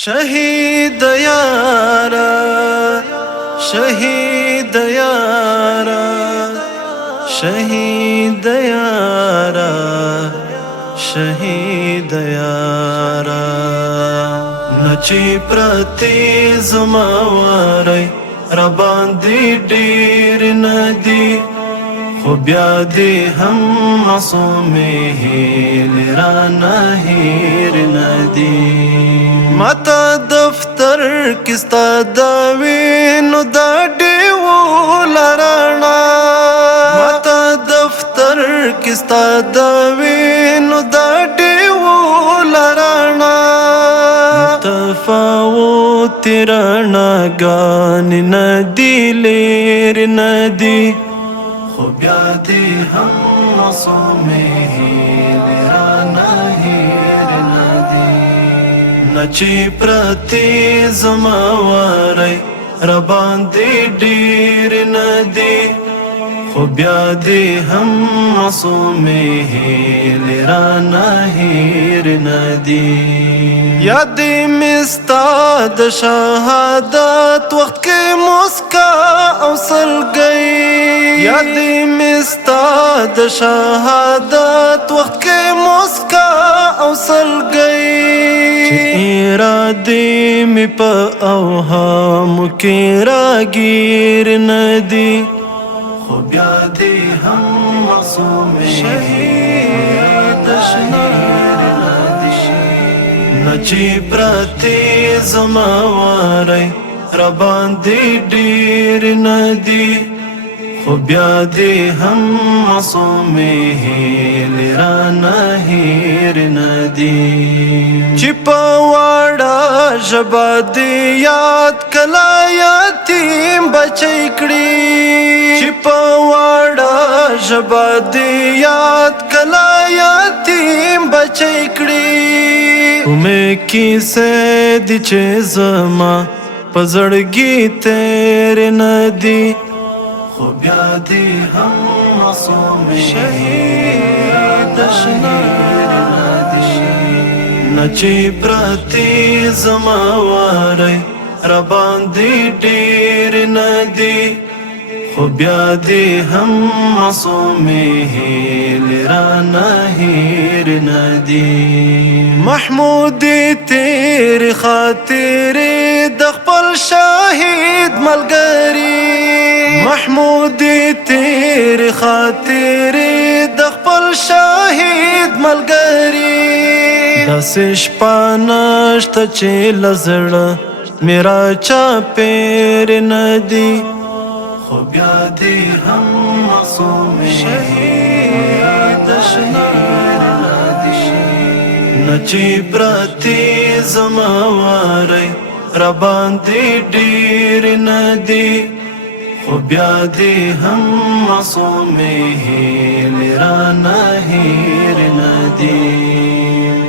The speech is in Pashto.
شهید یارا شهید یارا شهید یارا شهید یارا نچی پرتی زماواری را باندې ډیر ندی خو بیا دې هم معصومې هیلې رانه هیر ندی ماته دفتر کې ستا د وینو دا ډیو لرنا ماته دفتر کې ستا د وینو دا ډیو لرنا تفاوت رڼا ګانې ندي لرې ندي خو بیا دې هم معصومې هیلې رانه هیر ندي نچی پرتی زماواری را باندې ډیر ندی خو بیا دې هم معصومې هیلې رانه هیر ندی یادې مې ستا د شهادت وخت کې مسکا او سلګۍ یادې مې ستا د شهادت وخت کې مسکا او سلګۍ چې ارادې مې په اوهامو کې راګیر ندي خو بیا دې هم معصومې شهید نچی پرتی زماواری را باندې ډیر ندی خو بیا دې هم معصومې هیلې رانه هیر ندي چې په واړه ژبه دې یاد کله یتیم بچی کړي چې په واړه ژبه دې یاد کله یتیم بچی کړي کومې کیسې دي چې زما په زړګي تېرې ندي خو بیا دې هم معصومې شهید نچی پرتی زماواری را باندې ډیر ندي خو بیا دې هم معصومې هیلې رانه هیر ندي محمودی تیری خاطرې د خپل شهید ملګری محمودی تیری خاطرې د خپل شهید ملګری داسې شپه نشته چې له زړه میرا چاپېر ندي خو بیا دې هم معصومې شهید نچی پرتی زماواری را باندې ډیر ندي خو بیا دې هم معصومې هیلې رانه هیر ندي